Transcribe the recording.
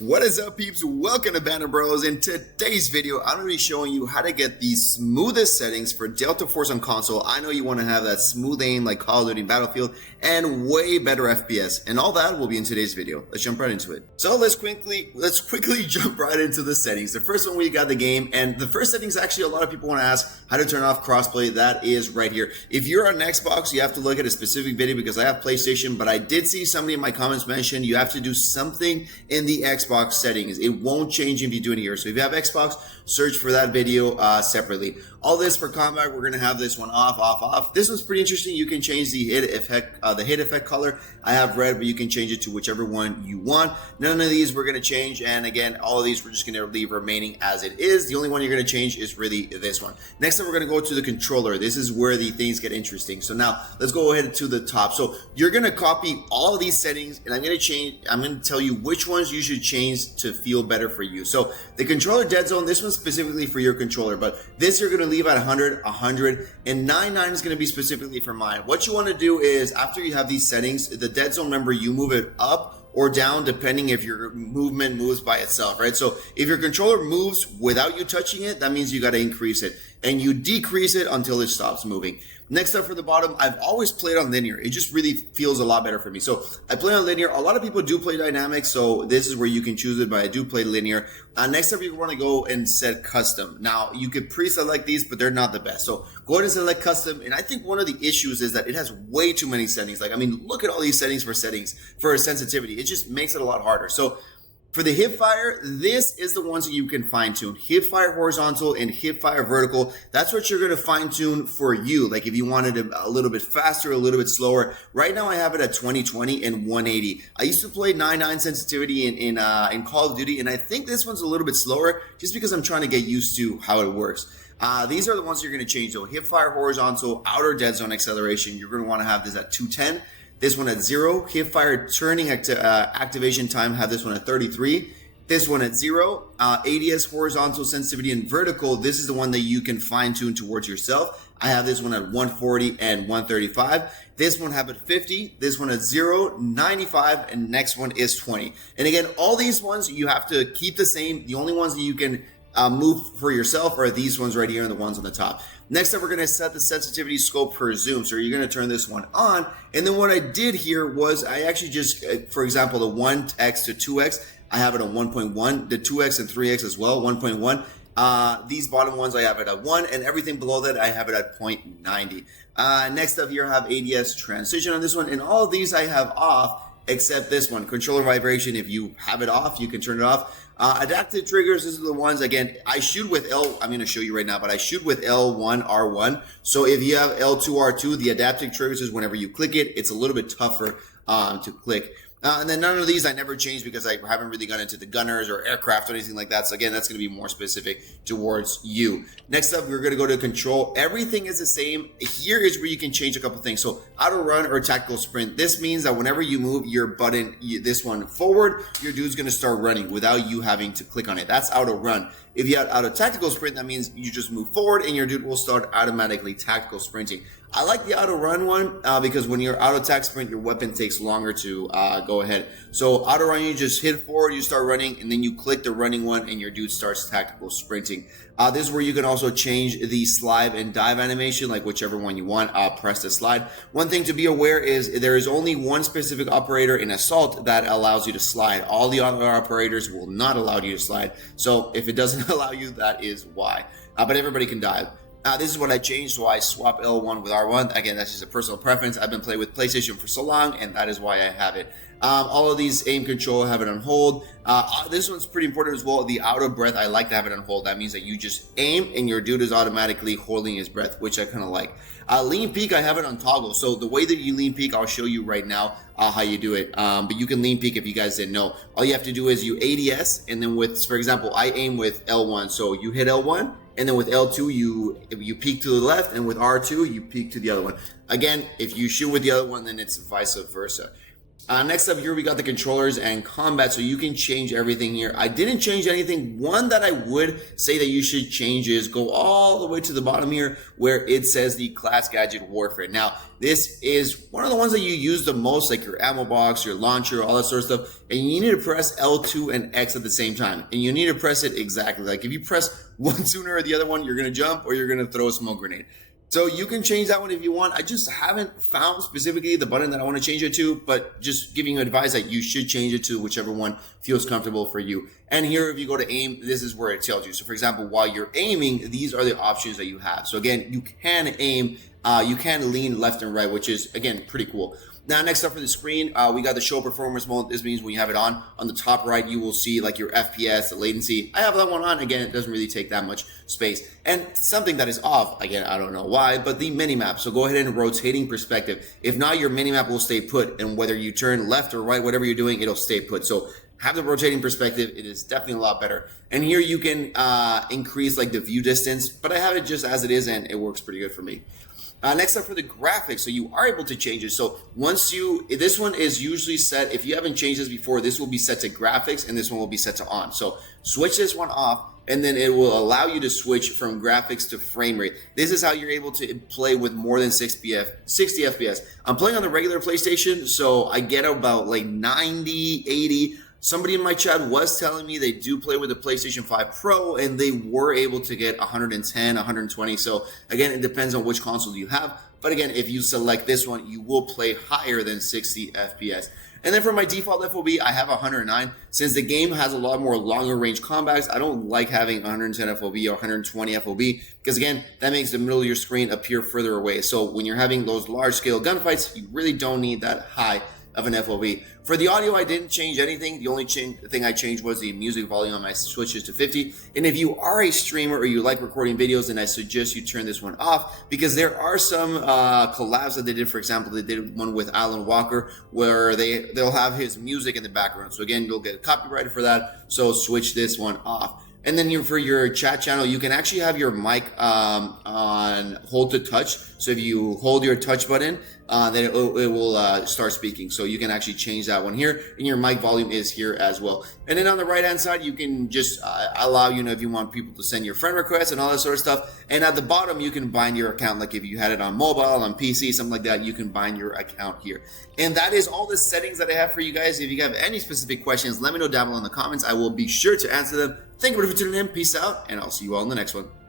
What is up, peeps? Welcome to BANDOFBROS. In today's video, I'm going to be showing you how to get the smoothest settings for Delta Force on console. I know you want to have that smooth aim like Call of Duty Battlefield and way better FPS, and all that will be in today's video. Let's jump right into it. So let's quickly jump right into the settings. The first one, we got the game, and the first settings actually a lot of people want to ask how to turn off crossplay. That is right here. If you're on Xbox, you have to look at a specific video because I have PlayStation, but I did see somebody in my comments mention you have to do something in the Xbox settings. It won't change if you do it here. So if you have Xbox, search for that video separately. All this for combat, we're going to have this one off. This one's pretty interesting. You can change the hit effect color. I have red, but you can change it to whichever one you want. None of these we're going to change, and again, all of these we're just going to leave remaining as it is. The only one you're going to change is really this one. Next up, we're going to go to the controller. This is where the things get interesting. So now let's go ahead to the top. So you're going to copy all of these settings, and I'm going to tell you which ones you should change to feel better for you. So the controller dead zone, this one's specifically for your controller, but this you're going to leave at 100, and 99 is going to be specifically for mine. What you want to do is, after you have these settings, the dead zone, remember, you move it up or down depending if your movement moves by itself, right? So if your controller moves without you touching it, that means you got to increase it, and you decrease it until it stops moving. Next up for the bottom, I've always played on linear. It just really feels a lot better for me. So I play on linear. A lot of people do play dynamic, so this is where you can choose it, but I do play linear. Next up, you want to go and set custom. Now, you could pre-select these, but they're not the best. So go ahead and select custom, and I think one of the issues is that it has way too many settings. Like, I mean, look at all these settings for sensitivity. It just makes it a lot harder. So for the Hipfire, this is the ones that you can fine tune. Hipfire horizontal and Hipfire vertical. That's what you're going to fine tune for you. Like if you wanted it a little bit faster, a little bit slower. Right now I have it at 2020 and 180. I used to play 9.9 sensitivity in Call of Duty, and I think this one's a little bit slower just because I'm trying to get used to how it works. These are the ones you're going to change though. Hipfire horizontal, outer dead zone acceleration. You're going to want to have this at 210. This one at 0. Hipfire turning activation time, have this one at 33. This one at 0. ADS horizontal sensitivity and vertical, this is the one that you can fine tune towards yourself. I have this one at 140 and 135. This one have at 50. This one at 0, 95, and next one is 20. And again, all these ones you have to keep the same. The only ones that you can move for yourself are these ones right here and the ones on the top. Next up, we're going to set the sensitivity scope per zoom. So you're going to turn this one on. And then what I did here was I actually just, for example, the 1x to 2x, I have it on 1.1, the 2x and 3x as well, 1.1. These bottom ones, I have it at 1, and everything below that, I have it at 0.90. Next up here, I have ADS transition on this one, and all of these I have off, except this one, controller vibration. If you have it off, you can turn it off. Adaptive triggers, these are the ones, again, I shoot with I'm going to show you right now, but I shoot with L1, R1. So if you have L2, R2, the adaptive triggers is whenever you click it, it's a little bit tougher to click. And then none of these I never changed because I haven't really gone into the gunners or aircraft or anything like that. So again, that's going to be more specific towards you. Next up, we're going to go to control. Everything is the same. Here is where you can change a couple things. So auto run or tactical sprint. This means that whenever you move your button, this one forward, your dude's going to start running without you having to click on it. That's auto run. If you have auto tactical sprint, that means you just move forward and your dude will start automatically tactical sprinting. I like the auto run one because when you're auto tac sprint, your weapon takes longer to go ahead. So auto run, you just hit forward, you start running, and then you click the running one and your dude starts tactical sprinting. This is where you can also change the slide and dive animation, like whichever one you want. Press the slide. One thing to be aware is there is only one specific operator in Assault that allows you to slide. All the other operators will not allow you to slide. So if it doesn't allow you, that is why. But everybody can dive. This is what I changed, so I swap L1 with R1. Again, that's just a personal preference. I've been playing with PlayStation for so long, and that is why I have it. All of these aim control, have it on hold. This one's pretty important as well. The out of breath, I like to have it on hold. That means that you just aim and your dude is automatically holding his breath, which I kind of like. Lean peek, I have it on toggle. So the way that you lean peek, I'll show you right now how you do it. But you can lean peek if you guys didn't know. All you have to do is you ADS, and then with, for example, I aim with L1. So you hit L1, and then with L2, you peek to the left, and with R2, you peek to the other one. Again, if you shoot with the other one, then it's vice versa. Next up here, we got the controllers and combat, so you can change everything here. I didn't change anything. One that I would say that you should change is go all the way to the bottom here where it says the class gadget warfare. Now, this is one of the ones that you use the most, like your ammo box, your launcher, all that sort of stuff. And you need to press L2 and X at the same time. And you need to press it exactly. Like if you press one sooner or the other one, you're going to jump or you're going to throw a smoke grenade. So you can change that one if you want. I just haven't found specifically the button that I want to change it to, but just giving you advice that you should change it to whichever one feels comfortable for you. And here, if you go to aim, this is where it tells you. So for example, while you're aiming, these are the options that you have. So again, you can aim, you can lean left and right, which is again, pretty cool. Now, next up for the screen, we got the show performance mode. This means when you have it on the top right, you will see like your FPS, the latency. I have that one on. Again, it doesn't really take that much space. And something that is off, again, I don't know why, but the minimap. So go ahead and rotating perspective. If not, your minimap will stay put. And whether you turn left or right, whatever you're doing, it'll stay put. So have the rotating perspective. It is definitely a lot better. And here you can increase like the view distance, but I have it just as it is and it works pretty good for me. Next up for the graphics, so you are able to change it. So once this one is usually set, if you haven't changed this before, this will be set to graphics and this one will be set to on. So switch this one off and then it will allow you to switch from graphics to frame rate. This is how you're able to play with more than 60 FPS. I'm playing on the regular PlayStation, so I get about like 90, 80. Somebody in my chat was telling me they do play with the PlayStation 5 Pro and they were able to get 110, 120. So again, it depends on which console you have. But again, if you select this one, you will play higher than 60 FPS. And then for my default FOV, I have 109. Since the game has a lot more longer range combats, I don't like having 110 FOV or 120 FOV because again, that makes the middle of your screen appear further away. So when you're having those large scale gunfights, you really don't need that high of an FOV. For the audio, I didn't change anything. The only thing I changed was the music volume on my switches to 50. And if you are a streamer or you like recording videos, then I suggest you turn this one off because there are some collabs that they did. For example, they did one with Alan Walker where they'll have his music in the background. So again, you'll get copyrighted for that. So switch this one off. And then for your chat channel, you can actually have your mic on hold to touch. So if you hold your touch button, then it will start speaking. So you can actually change that one here. And your mic volume is here as well. And then on the right hand side, you can just allow, if you want people to send your friend requests and all that sort of stuff. And at the bottom, you can bind your account. Like if you had it on mobile, on PC, something like that, you can bind your account here. And that is all the settings that I have for you guys. If you have any specific questions, let me know down below in the comments. I will be sure to answer them. Thank you for tuning in. Peace out, and I'll see you all in the next one.